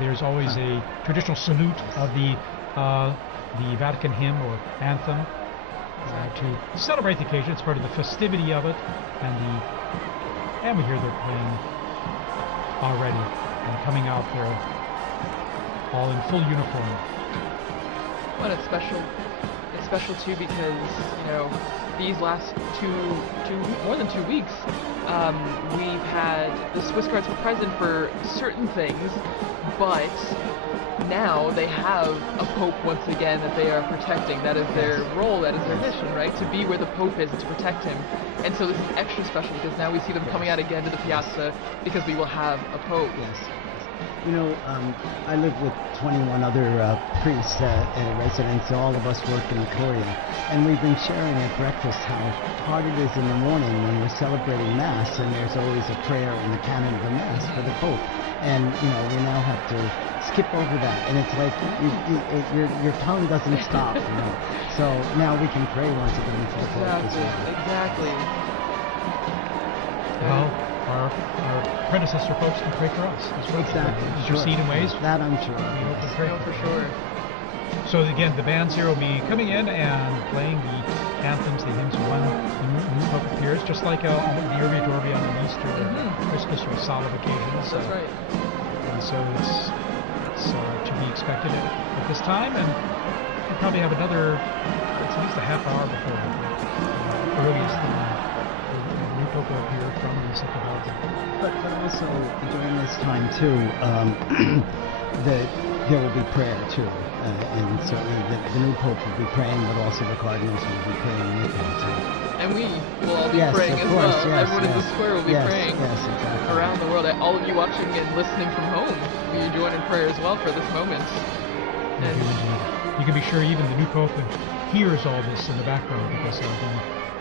there's always a traditional salute of the Vatican hymn or anthem to celebrate the occasion. It's part of the festivity of it, and we hear they're playing already and coming out there all in full uniform. Well, it's special. It's special too because these last more than 2 weeks, we've had the Swiss Guards were present for certain things, but now they have a Pope once again that they are protecting. That is their role, that is their mission, right? To be where the Pope is and to protect him. And so this is extra special because now we see them coming out again to the piazza because we will have a Pope. Yes. I live with 21 other priests in a residence. All of us work in the Curia, and we've been sharing at breakfast how hard it is in the morning when we're celebrating Mass, and there's always a prayer in the canon of the Mass for the Pope. And we now have to skip over that, and it's like your tongue doesn't stop. So now we can pray once again for the Pope as well. Exactly. Well, our predecessor popes can pray for us as well. Exactly. Intercede in ways. That I'm sure. We hope and pray for sure. So again, the bands here will be coming in and playing the anthems, the hymns when the new Pope appears, just like the Urbi et Orbi on an Easter, Christmas, or solemn occasions. That's right. And so it's to be expected at this time, and we'll probably have another, it's at least a half hour before earliest the new Pope will appear from the second hour. But also during this time too, there will be prayer too, and certainly the new Pope will be praying, but also the cardinals will be praying with him too. And we will all be praying as well. Everyone in the square will be praying exactly. around the world. All of you watching and listening from home, will you join in prayer as well for this moment? And you can be sure even the new Pope hears all this in the background because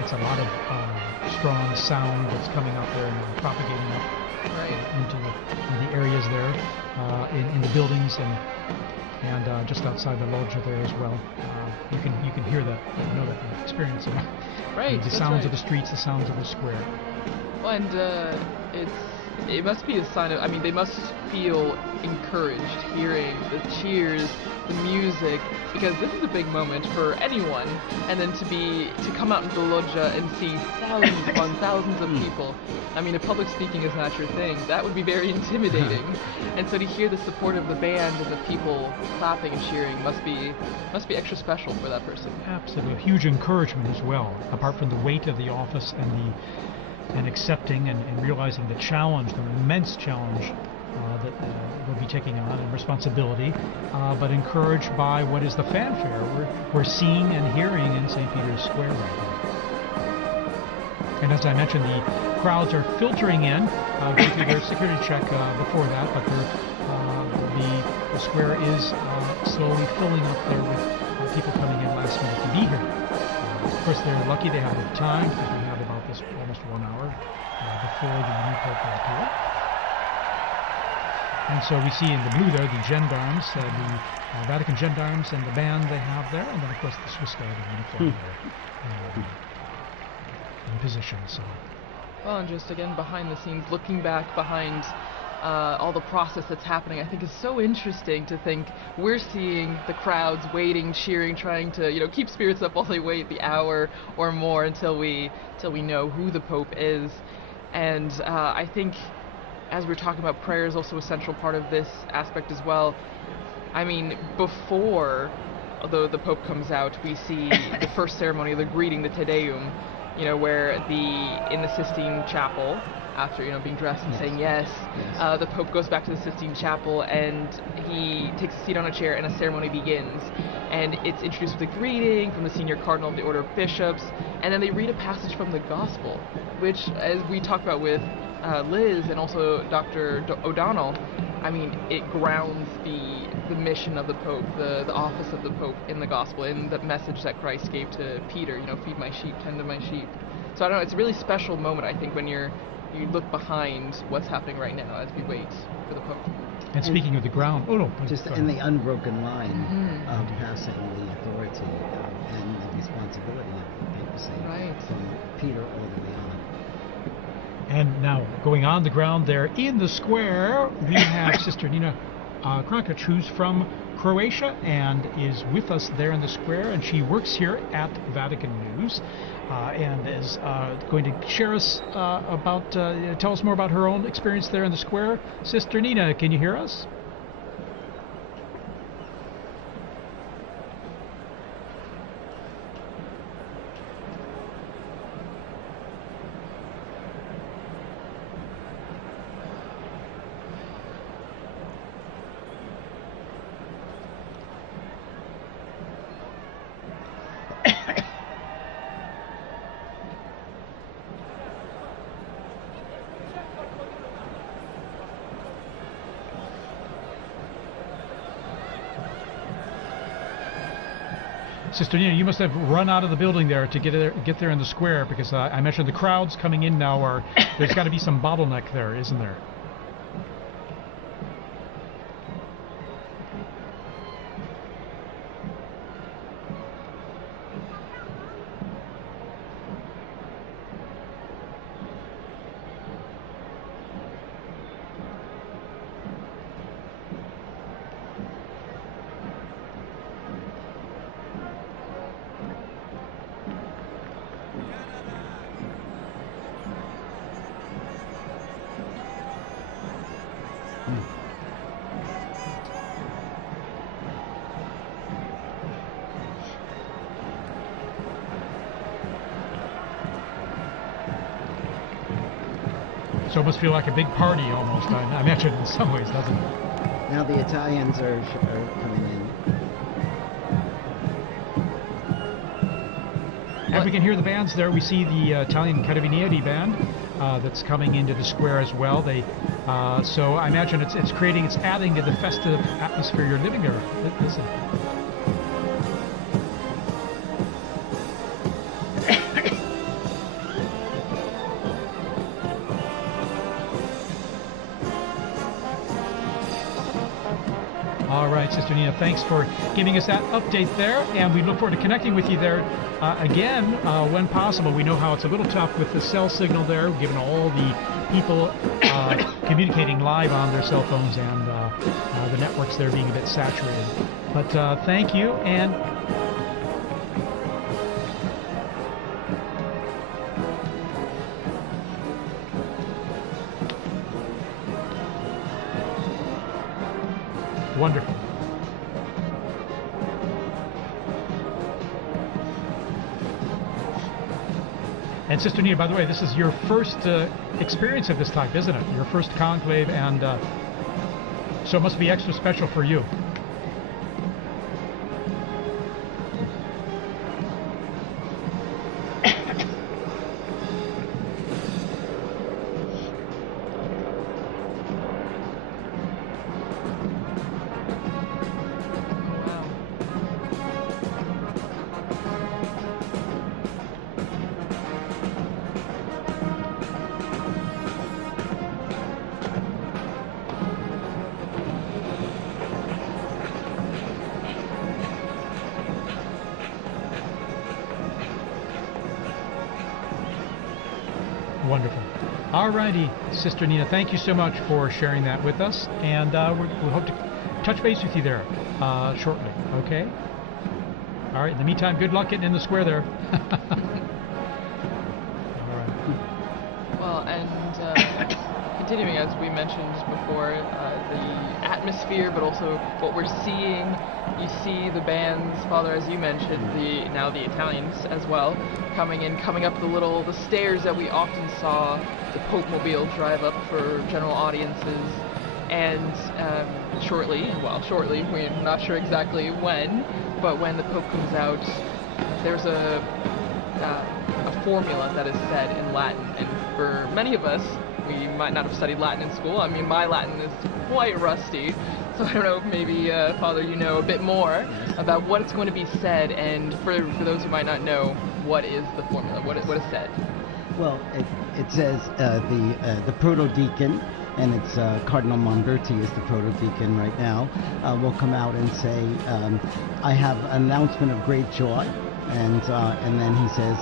it's a lot of strong sound that's coming up there and propagating up into the areas there, in the buildings and just outside the loggia there as well. You can hear that, know that, experience it. Right. The sounds of the streets, the sounds of the square. Well, and it must be a sign of, they must feel encouraged hearing the cheers, the music, because this is a big moment for anyone, and then to come out into the loggia and see thousands upon thousands of people. If public speaking is not your thing, that would be very intimidating. And so to hear the support of the band and the people clapping and cheering must be extra special for that person. Absolutely. A huge encouragement as well, apart from the weight of the office and accepting and realizing the challenge, the immense challenge that we'll be taking on and responsibility, but encouraged by what is the fanfare we're seeing and hearing in St. Peter's Square right now. And as I mentioned, the crowds are filtering in due to their security check before that, but the square is slowly filling up there with people coming in last minute to be here. Of course, they're lucky they have enough time because we have about almost 1 hour before the new Pope will appear. And so we see in the blue there the gendarmes, the Vatican gendarmes and the band they have there, and then of course the Swiss Guard in uniform there in position. So. Well, and just again behind the scenes, looking back behind all the process that's happening, I think is so interesting to think we're seeing the crowds waiting, cheering, trying to keep spirits up while they wait the hour or more until we know who the Pope is. And I think, as we're talking about, prayer is also a central part of this aspect as well. Before the Pope comes out, we see the first ceremony, the greeting, the Te Deum, where in the Sistine Chapel, after being dressed and saying yes, the Pope goes back to the Sistine Chapel and he takes a seat on a chair and a ceremony begins. And it's introduced with a greeting from the senior cardinal of the Order of Bishops, and then they read a passage from the Gospel, which, as we talked about with Liz and also Dr. O'Donnell, it grounds the mission of the Pope, the office of the Pope in the Gospel, in the message that Christ gave to Peter, feed my sheep, tend to my sheep. So I don't know, it's a really special moment, I think, when you look behind what's happening right now as we wait for the Pope. And speaking of the ground, just in the unbroken line of passing the authority and the responsibility of the papacy from Peter all the way on. And now, going on the ground there in the square, we have Sister Nina Kronic, who's from Croatia and is with us there in the square, and she works here at Vatican News and is going to share us tell us more about her own experience there in the square. Sister Nina, can you hear us? Sister Nina, you must have run out of the building there to get there in the square, because I mentioned the crowds coming in now there's got to be some bottleneck there, isn't there? So it must feel like a big party almost, I imagine, in some ways, doesn't it? Now the Italians are coming in. And we can hear the bands there. We see the Italian Carabinieri band that's coming into the square as well. So I imagine it's adding to the festive atmosphere you're living there. Listen. All right, Sister Nina, thanks for giving us that update there, and we look forward to connecting with you there again when possible. We know how it's a little tough with the cell signal there, given all the people communicating live on their cell phones and the networks there being a bit saturated. But thank you, and wonderful. And Sister Nina, by the way, this is your first experience of this type, isn't it? Your first conclave, and so it must be extra special for you. Wonderful. All righty, Sister Nina, thank you so much for sharing that with us, and we hope to touch base with you there shortly, okay? All right, in the meantime, good luck getting in the square there. All right. Well, and continuing, as we mentioned before, the atmosphere, but also what we're seeing. You see the bands, Father, as you mentioned, now the Italians as well, coming up the stairs that we often saw the Pope Mobile drive up for general audiences. And shortly, we're not sure exactly when, but when the Pope comes out, there's a formula that is said in Latin, and for many of us, we might not have studied Latin in school. I mean, my Latin is quite rusty, so I don't know if maybe, Father, you know a bit more about what it's going to be said, and for those who might not know, what is the formula? What is said? Well, it says the proto-deacon, and it's Cardinal Monberti is the proto-deacon right now, will come out and say, I have an announcement of great joy, and then he says,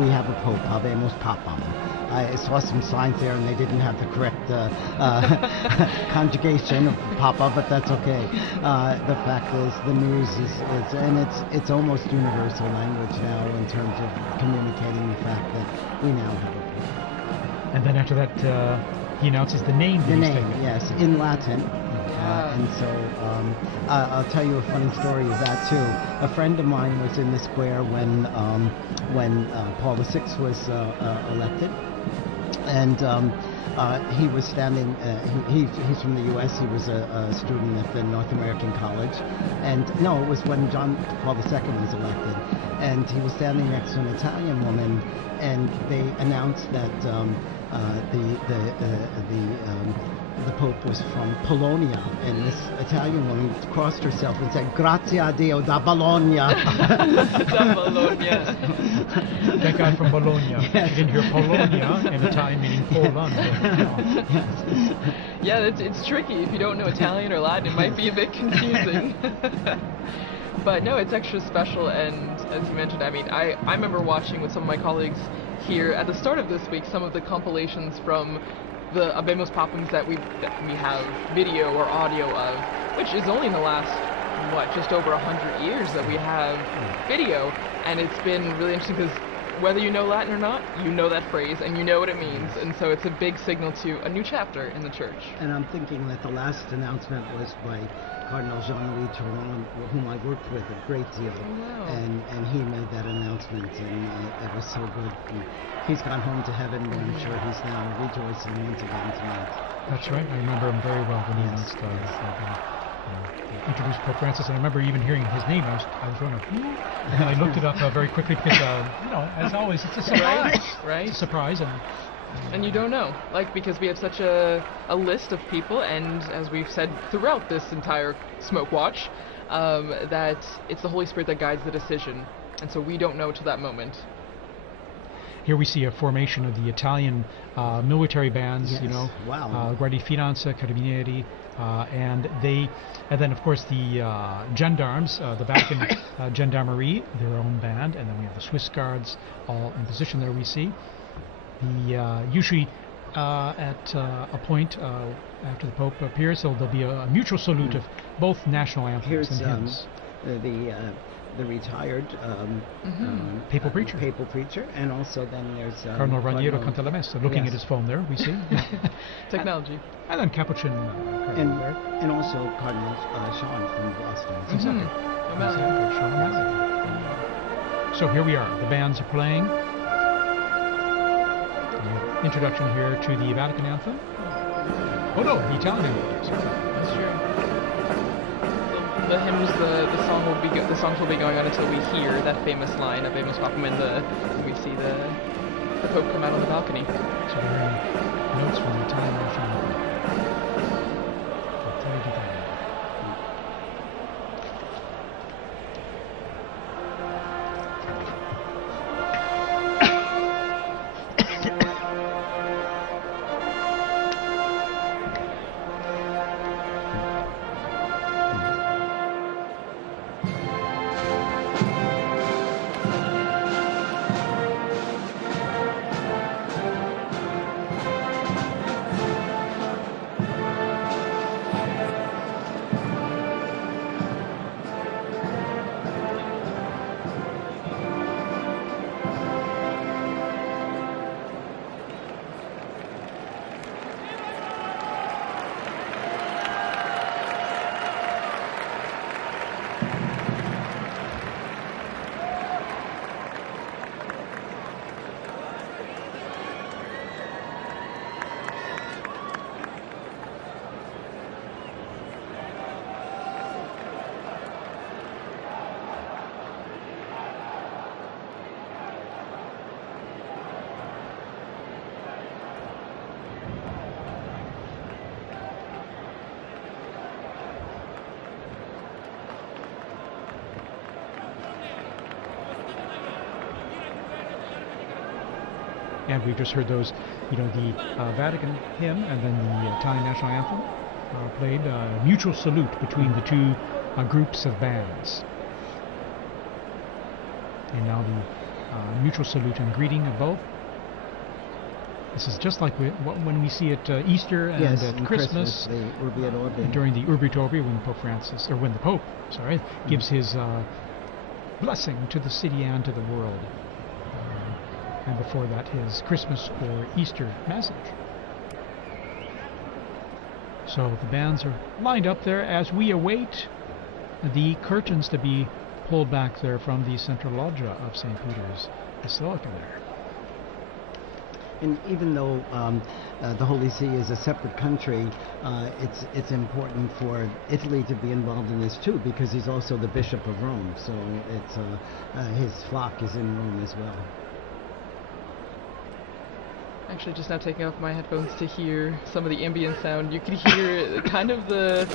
we have a Pope, Habemus, papam. I saw some signs there, and they didn't have the correct conjugation of papa, but that's okay. The fact is, the news is and it's almost universal language now in terms of communicating the fact that we now have a pope. And then after that, he announces the name. The name, yes, in Latin. And so I'll tell you a funny story of that too. A friend of mine was in the square when Paul VI was elected, and he was standing. He's from the U.S. He was a student at the North American College, and no, it was when John Paul II was elected, and he was standing next to an Italian woman, and they announced that the Pope was from Polonia, and this Italian woman crossed herself and said, "Grazie a Dio da Bologna." Da Bologna. That guy from Bologna. Yes. You didn't hear Polonia in Italian meaning Poland. Yes. Yeah, it's tricky. If you don't know Italian or Latin, it might be a bit confusing. But no, it's extra special, and as you mentioned, I mean, I remember watching with some of my colleagues here at the start of this week some of the compilations from the Habemus papams that we have video or audio of, which is only in the last, just over 100 years that we have video, and it's been really interesting because whether you know Latin or not, you know that phrase and you know what it means, and so it's a big signal to a new chapter in the church. And I'm thinking that the last announcement was by Cardinal Jean-Louis Touron, whom I worked with a great deal, and he made that announcement, and it was so good. And he's gone home to heaven, but I'm sure he's now rejoicing once again tonight. That's right. I remember him very well when he announced introduced Pope Francis, and I remember even hearing his name. I was wondering, who? And I looked it up very quickly because, as always, it's a surprise. Right. It's a surprise, and you don't know, because we have such a list of people, and as we've said throughout this entire Smoke Watch, that it's the Holy Spirit that guides the decision, and so we don't know till that moment. Here we see a formation of the Italian military bands, Yes. Wow. Guardia Finanza, Carabinieri, and then of course the gendarmes, the Vatican Gendarmerie, their own band, and then we have the Swiss Guards all in position there. We see usually at a point after the Pope appears, so there'll be a mutual salute of both national anthems Here's and hymns. the retired Papal preacher, and also then there's Cardinal Raniero Cantalamessa, looking at his phone there, we see. Technology. And then Capuchin Cardinal there. and also Cardinal Sean from Boston. Exactly. O'Malley. Sean O'Malley. So here we are. The bands are playing. The introduction here to the Vatican anthem. Oh no, the Italian anthem. Sorry. That's true. The hymns, the songs will be going on until we hear that famous line of Habemus papam, and we see the Pope come out on the balcony. So we're hearing notes from the Italian national anthem. And we've just heard those, the Vatican hymn and then the Italian national anthem played. Mutual salute between the two groups of bands. And now the mutual salute and greeting of both. This is just like when we see at Easter and Yes, at and Christmas, the Urbi et Orbi. during the Urbi et Orbi, when the Pope, gives his blessing to the city and to the world. And before that, his Christmas or Easter message. So the bands are lined up there as we await the curtains to be pulled back there from the central loggia of St. Peter's Basilica there. And even though the Holy See is a separate country, it's important for Italy to be involved in this too, because he's also the Bishop of Rome. So it's his flock is in Rome as well. Actually, just now taking off my headphones to hear some of the ambient sound. You could hear kind of the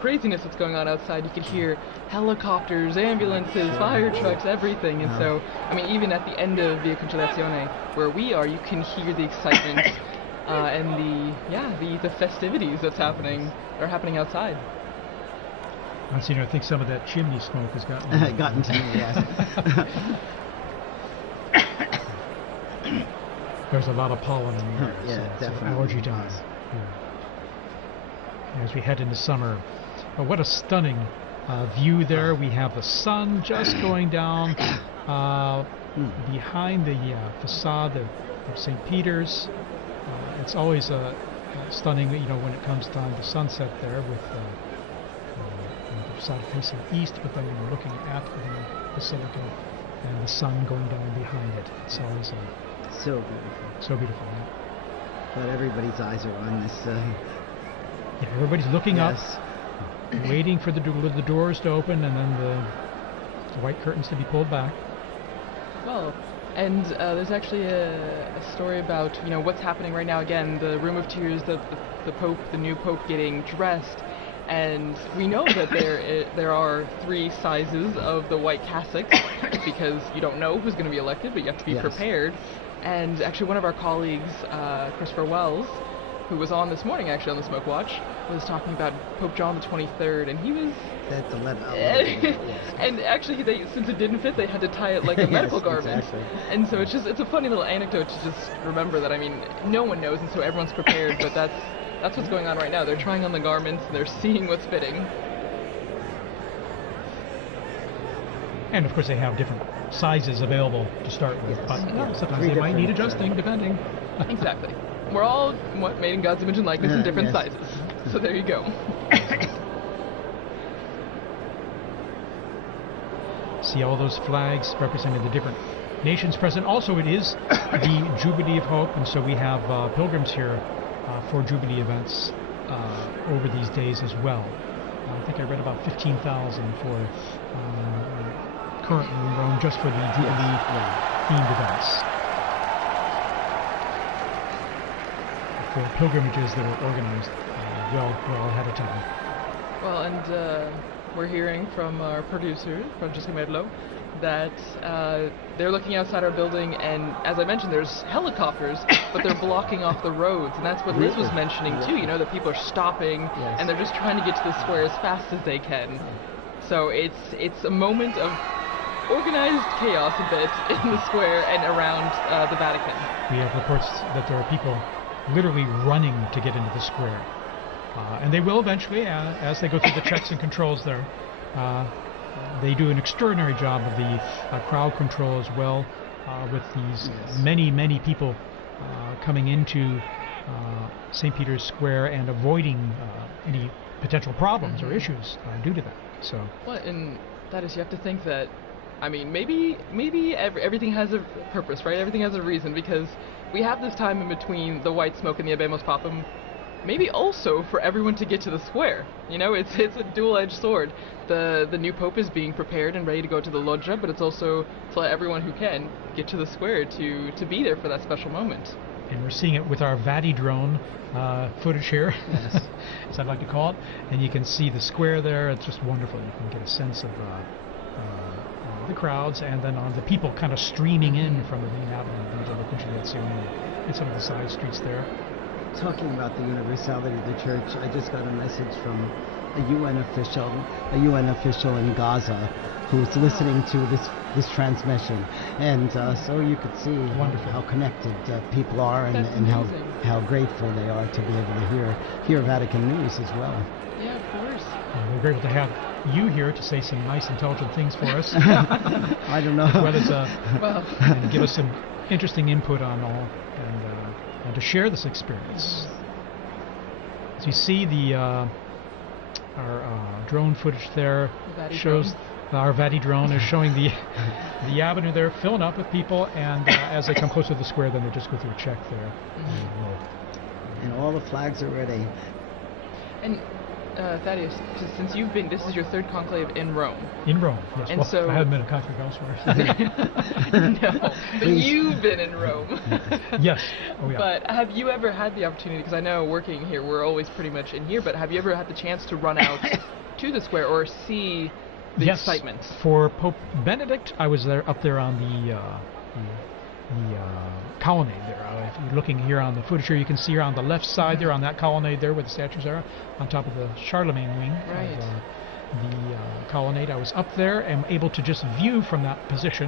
craziness that's going on outside. You could hear helicopters, ambulances, fire trucks, everything. And so, I mean, even at the end of Via Conciliazione, where we are, you can hear the excitement and the festivities are happening outside. Monsignor, I think some of that chimney smoke has gotten to me, yes. There's a lot of pollen in the air. Yeah, so definitely. Allergy time. Yeah. As we head into summer, what a stunning view there. We have the sun just going down behind the facade of St. Peter's. It's always stunning, when it comes time to sunset there with the facade facing east, but then you're looking at the basilica and the sun going down behind it. It's always so beautiful. So beautiful, yeah. But everybody's eyes are on this. Yeah, everybody's looking up, waiting for the doors to open and then the white curtains to be pulled back. Well, and there's actually a story about what's happening right now. Again, the Room of Tears, the Pope, the new Pope getting dressed, and we know that there are 3 sizes of the white cassocks because you don't know who's going to be elected, but you have to be prepared. And actually, one of our colleagues, Christopher Wells, who was on this morning actually on the Smoke Watch, was talking about Pope John the 23rd, and he was. That's 11. And actually, since it didn't fit, they had to tie it like a medical garment. Exactly. And so it's a funny little anecdote to just remember that. I mean, no one knows, and so everyone's prepared. But that's what's going on right now. They're trying on the garments, and they're seeing what's fitting. And of course, they have different sizes available to start with, but sometimes they might need adjusting depending. Exactly. We're all made in God's image and likeness in different sizes. So there you go. See all those flags representing the different nations present. Also, it is the Jubilee of Hope, and so we have pilgrims here for Jubilee events over these days as well. I think I read about 15,000 for currently in Rome just for the Jubilee themed events. For pilgrimages that were organized well ahead of time. Well, and we're hearing from our producer, Francesca Merlo, that they're looking outside our building, and as I mentioned, there's helicopters, but they're blocking off the roads, and that's what Liz was mentioning too, that people are stopping, and they're just trying to get to the square as fast as they can. So it's a moment of organized chaos a bit in the square and around the Vatican. We have reports that there are people literally running to get into the square. And they will eventually, as they go through the checks and controls there. They do an extraordinary job of the crowd control as well, with these many people coming into St. Peter's Square and avoiding any potential problems or issues due to that. So. Well, and that is, you have to think that, I mean, maybe everything has a purpose, right? Everything has a reason, because we have this time in between the white smoke and the Habemus papam, maybe also for everyone to get to the square. It's a dual-edged sword. The new Pope is being prepared and ready to go to the loggia, but it's also to let everyone who can get to the square to be there for that special moment. And we're seeing it with our Vati drone footage here, as I'd like to call it. And you can see the square there. It's just wonderful. You can get a sense of the crowds, and then on the people kind of streaming in from the main avenue of the Conciliazione and some of the side streets there. Talking about the universality of the church, I just got a message from a UN official in Gaza who's listening to this transmission, and so you could see how connected people are, and how grateful they are to be able to hear Vatican news as well. Yeah, of course. We're grateful to have you here to say some nice, intelligent things for us. I don't know. Whether it's and give us some interesting input on all, and to share this experience. As you see, our drone footage there shows our Vati drone is showing the avenue there filling up with people, and as they come closer to the square, then they just go through a check there. And all the flags are ready. And Thaddeus, since you've been, this is your third conclave in Rome. In Rome, yes. And well, so I haven't been in conclave elsewhere. No, but you've been in Rome. Yes. Oh, yeah. But have you ever had the opportunity, because I know working here, we're always pretty much in here, but have you ever had the chance to run out to the square or see the excitement? For Pope Benedict, I was up there on the colonnade there. If you're looking here on the footage here, you can see here on the left side there on that colonnade there where the statues are, on top of the Charlemagne wing of the colonnade. I was up there and able to just view from that position